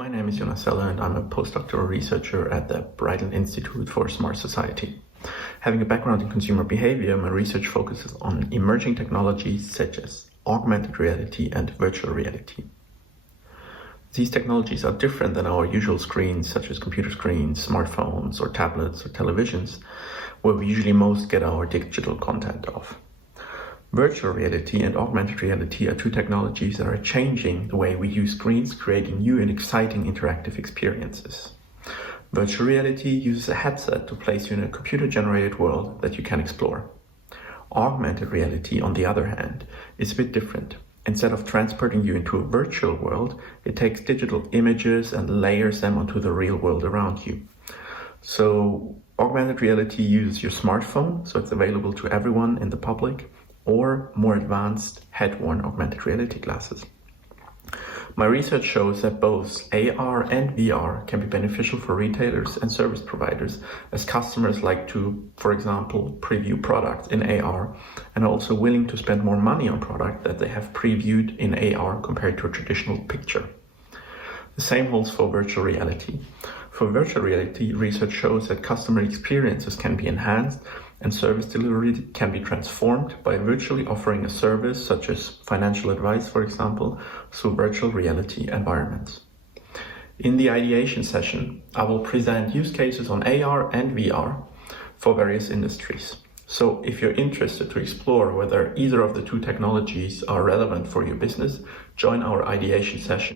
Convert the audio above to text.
My name is Jonas and I'm a postdoctoral researcher at the Brightlands Institute for Smart Society. Having a background in consumer behavior, my research focuses on emerging technologies such as augmented reality and virtual reality. These technologies are different than our usual screens, such as computer screens, smartphones, or tablets, or televisions, where we usually most get our digital content off. Virtual reality and augmented reality are two technologies that are changing the way we use screens, creating new and exciting interactive experiences. Virtual reality uses a headset to place you in a computer-generated world that you can explore. Augmented reality, on the other hand, is a bit different. Instead of transporting you into a virtual world, it takes digital images and layers them onto the real world around you. So augmented reality uses your smartphone, so it's available to everyone in the public, or more advanced head-worn augmented reality glasses. My research shows that both AR and VR can be beneficial for retailers and service providers, as customers like to, for example, preview products in AR and are also willing to spend more money on products that they have previewed in AR compared to a traditional picture. The same holds for virtual reality. For virtual reality, research shows that customer experiences can be enhanced and service delivery can be transformed by virtually offering a service such as financial advice, for example, through virtual reality environments. In the ideation session, I will present use cases on AR and VR for various industries. So if you're interested to explore whether either of the two technologies are relevant for your business, join our ideation session.